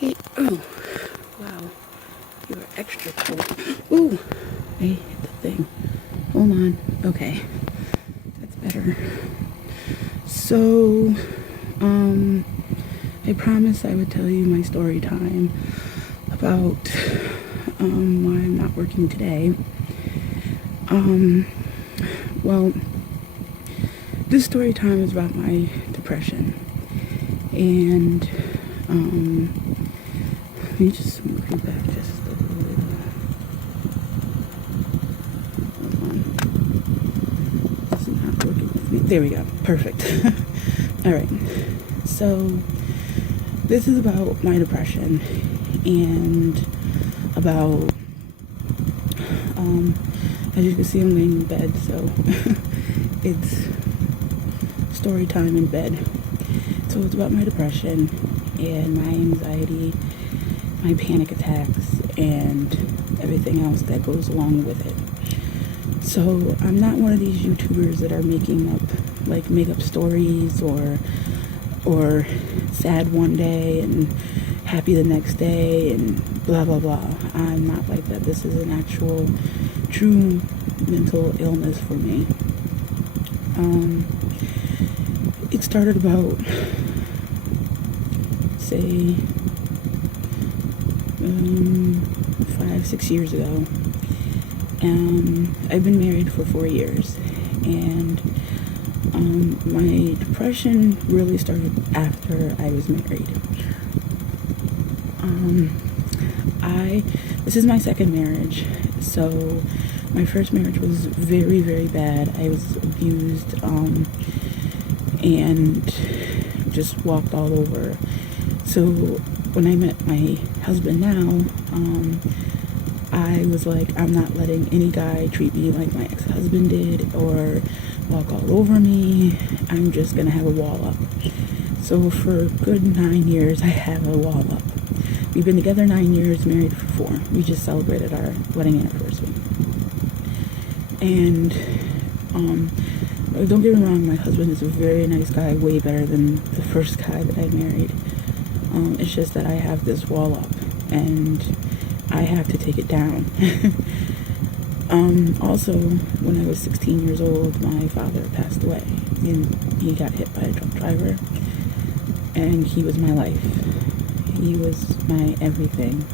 Hey, oh, wow, you are extra cool. Ooh, I hit the thing. Hold on. Okay, that's better. So, I promised I would tell you my story time about why I'm not working today. Well, this story time is about my depression, and let me just move you back just a little. Hold on. It's not working with me. There we go. Perfect. All right. So this is about my depression and about as you can see, I'm laying in bed, so it's story time in bed. So it's about my depression and my anxiety, my panic attacks, and everything else that goes along with it. So I'm not one of these YouTubers that are making up, like, make up stories or sad one day and happy the next day and blah blah blah. I'm not like that. This is an actual true mental illness for me. It started about, say, 5-6 years ago. I've been married for 4 years, and my depression really started after I was married. This is my second marriage, so my first marriage was very, very bad. I was abused, and just walked all over. So when I met my husband now, I was like, I'm not letting any guy treat me like my ex-husband did or walk all over me. I'm just gonna have a wall up. So for a good 9 years, I have a wall up. We've been together 9 years, married for 4. We just celebrated our wedding anniversary. And don't get me wrong, my husband is a very nice guy, way better than the first guy that I married. It's just that I have this wall up, and I have to take it down. Also, when I was 16 years old, my father passed away, and he got hit by a truck driver, and he was my life. He was my everything.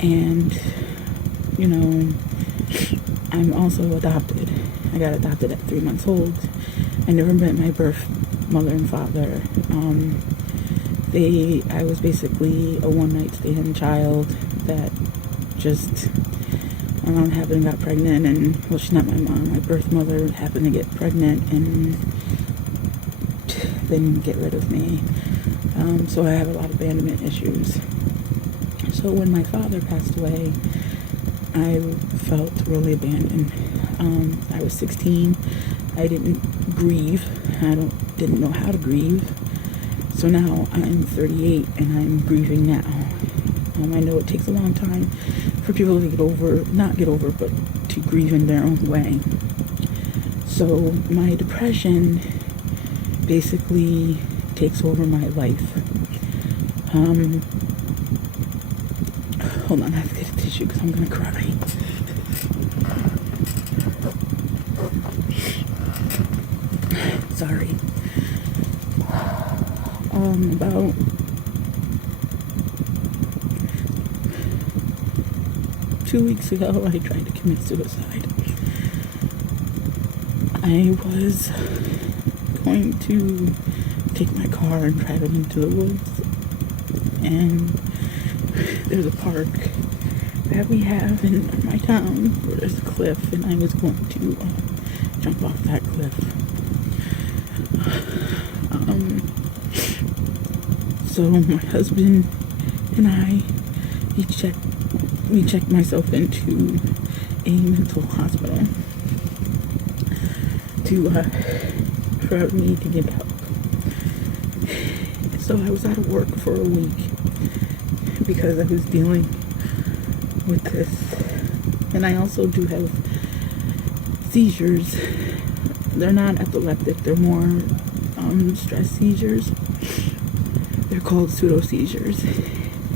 And, you know, I'm also adopted. I got adopted at 3 months old. I never met my birth mother and father. I was basically a one-night stand child that just, my mom happened and got pregnant, and, well, she's not my mom, my birth mother happened to get pregnant and then get rid of me. So I have a lot of abandonment issues. So when my father passed away, I felt really abandoned. I was 16. I didn't grieve. Didn't know how to grieve. So now I'm 38 and I'm grieving now. I know it takes a long time for people to not get over, but to grieve in their own way. So my depression basically takes over my life. Hold on, I have to get a tissue because I'm gonna cry. Sorry. About 2 weeks ago, I tried to commit suicide. I was going to take my car and drive it into the woods, and there's a park that we have in my town where there's a cliff, and I was going to jump off that cliff. So my husband and I, we checked myself into a mental hospital for me to get help. So I was out of work for a week because I was dealing with this. And I also do have seizures. They're not epileptic, they're more stress seizures. They're They're called pseudo seizures,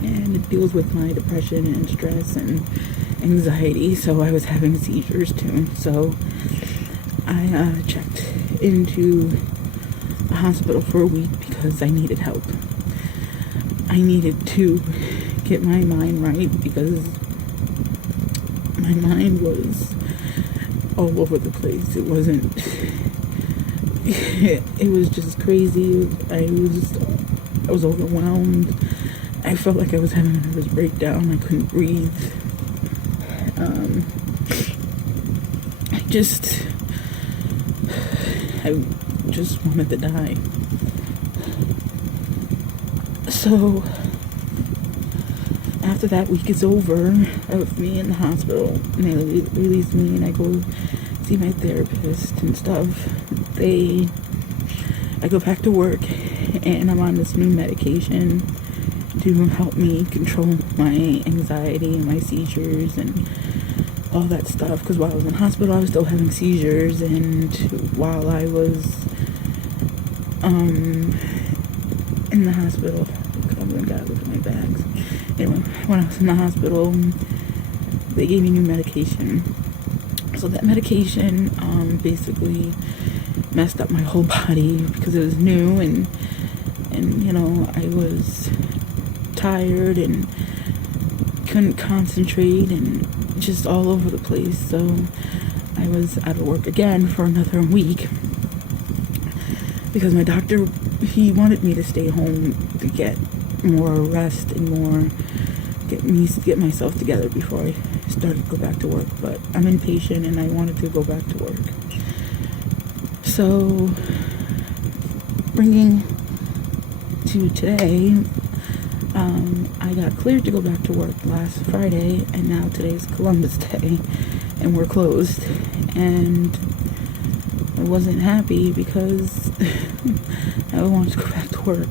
and it deals with my depression and stress and anxiety. So I was having seizures too. So I checked into a hospital for a week because I needed help. I needed to get my mind right because my mind was all over the place. It wasn't, it was just crazy. I was overwhelmed. I felt like I was having a nervous breakdown. I couldn't breathe. I just wanted to die. So after that week is over of me in the hospital, and they release me, and I go see my therapist and stuff. I go back to work, and I'm on this new medication to help me control my anxiety and my seizures and all that stuff. Because while I was in hospital, I was still having seizures, and while I was in the hospital, oh my God, look at my bags. Anyway, when I was in the hospital, they gave me new medication. So that medication basically messed up my whole body because it was new, and you know, I was tired and couldn't concentrate and just all over the place. So I was out of work again for another week because my doctor, he wanted me to stay home to get more rest and more get myself together before I started to go back to work. But I'm impatient and I wanted to go back to work. So bringing to today, I got cleared to go back to work last Friday, and now today's Columbus Day and we're closed, and I wasn't happy because I wanted to go back to work.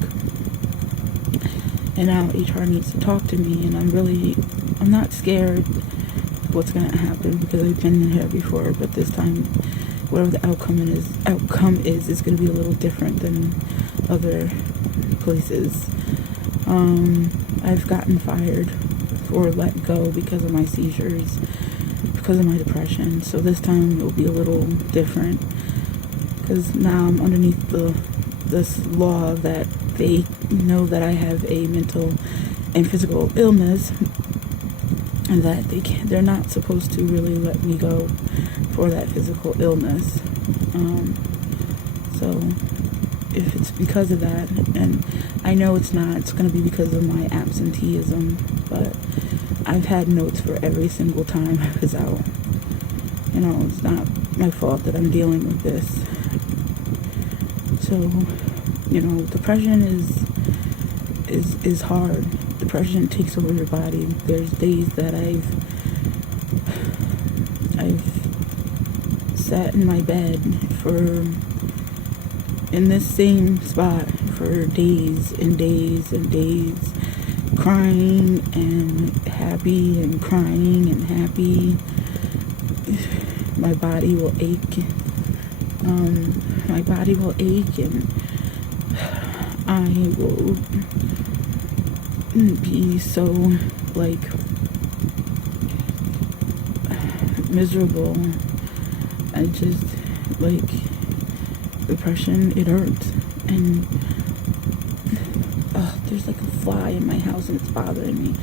And now HR needs to talk to me, and I'm not scared of what's going to happen because I've been here before, but this time, whatever the outcome is going to be a little different than other places. I've gotten fired or let go because of my seizures, because of my depression, so this time it will be a little different because now I'm underneath this law that they know that I have a mental and physical illness, and that they're not supposed to really let me go for that physical illness. So if it's because of that, and I know it's not, it's going to be because of my absenteeism, but I've had notes for every single time I was out. You know, it's not my fault that I'm dealing with this. So, you know, depression is hard. Depression takes over your body. There's days that I've sat in my bed in this same spot for days and days and days, crying and happy and crying and happy. My body will ache. And I will be so miserable. I just depression, it hurts, and there's a fly in my house and it's bothering me.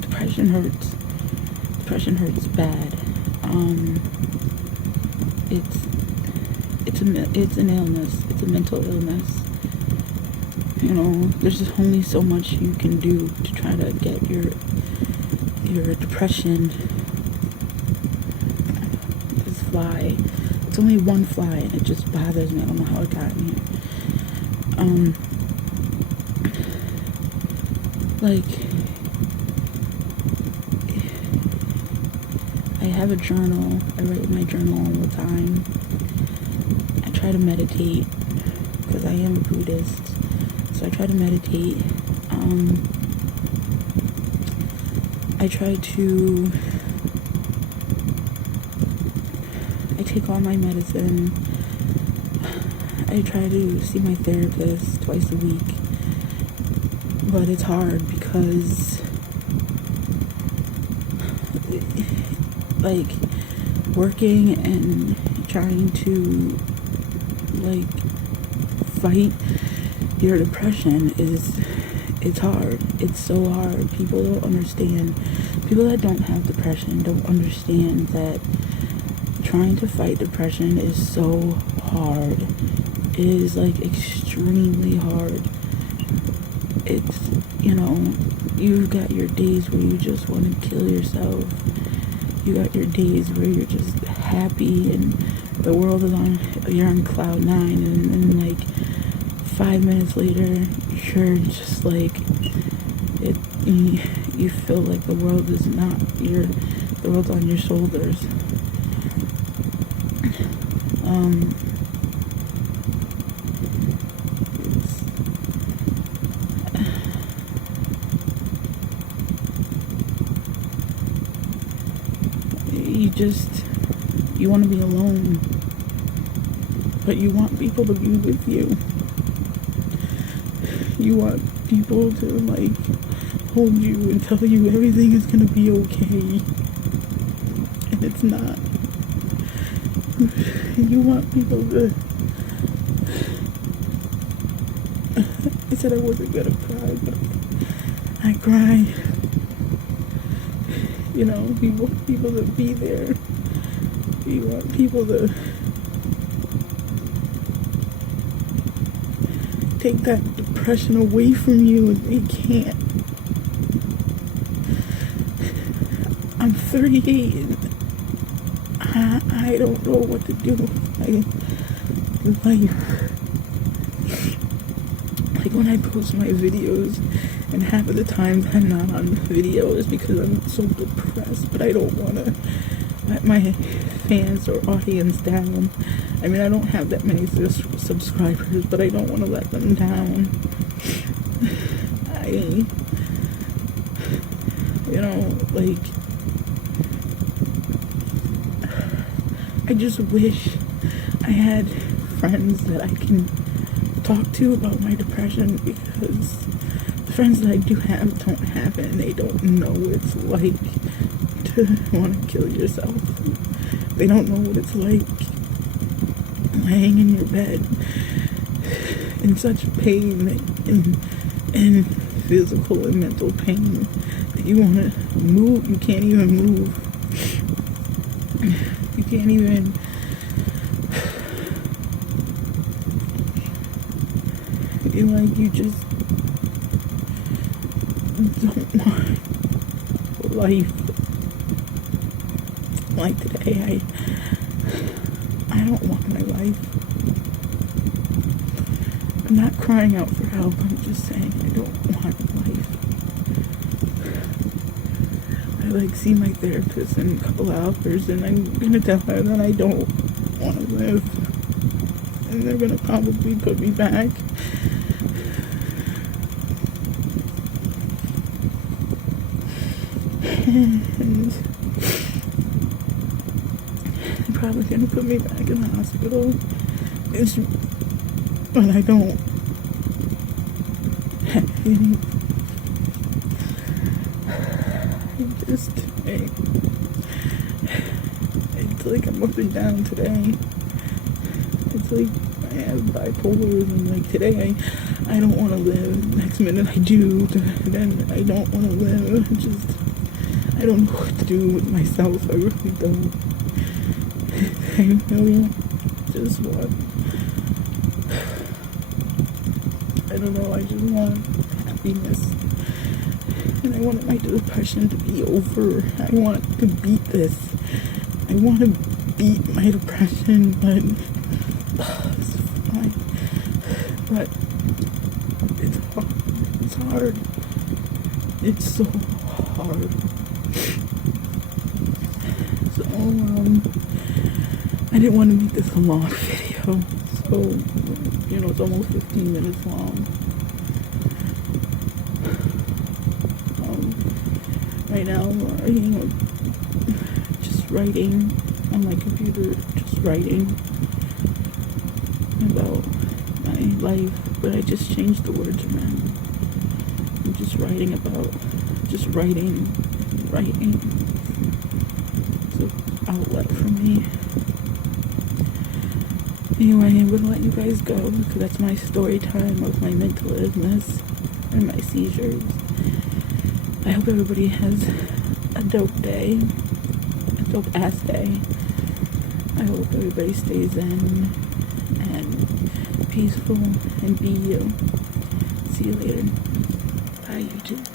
Depression hurts bad. It's an illness. It's a mental illness. You know, there's just only so much you can do to try to get your depression. This fly, it's only one fly, and it just bothers me. I don't know how it got in here. I have a journal. I write in my journal all the time. I try to meditate because I am a Buddhist, so I try to meditate. I take all my medicine. I try to see my therapist twice a week, but it's hard because, like, working and trying to, like, fight your depression it's hard. It's so hard. People don't understand. People that don't have depression don't understand that trying to fight depression is so hard. It is, like, extremely hard. It's, you've got your days where you just want to kill yourself. You got your days where you're just happy and the world is you're on cloud nine, and then, like, 5 minutes later, you're just like, you feel like the world is not the world's on your shoulders. You want to be alone, but you want people to be with you. You want people to, like, hold you and tell you everything is gonna be okay, and it's not. You want people to... I said I wasn't gonna cry, but I cried. You want people to be there. You want people to take that depression away from you, and they can't. I'm 38 and I don't know what to do with my life. Like, when I post my videos, and half of the times I'm not on video is because I'm so depressed, but I don't want to let my fans or audience down. I mean, I don't have that many subscribers, but I don't want to let them down. I just wish I had friends that I can talk to about my depression, because the friends that I do have don't have it, and they don't know what it's like to want to kill yourself. They don't know what it's like laying in your bed in such pain and physical and mental pain that you want to move. You can't even move. You can't even... you just don't want life like today. I don't want my life. I'm not crying out for help. I'm just saying I don't want life. I see my therapist in a couple hours, and I'm gonna tell her that I don't want to live, and they're gonna probably put me back. And they're probably gonna put me back in the hospital. But I don't have any. It's like I'm up and down today. It's like I have bipolar, and like today I don't want to live. Next minute I do, then I don't want to live. I don't know what to do with myself. I really don't. I really just want... I don't know, I just want happiness. And I want my depression to be over. I want to beat this. I want to beat my depression, but it's fine. But it's hard. It's so hard. So, I didn't want to make this a long video. So, it's almost 15 minutes long. Right now, just writing on my computer, just writing about life, but I just changed the words around. I'm just writing about, just writing. It's an outlet for me. Anyway, I'm gonna let you guys go because that's my story time of my mental illness and my seizures. I hope everybody has a dope day, a dope ass day. I hope everybody stays in and peaceful and be you. See you later. Bye, YouTube.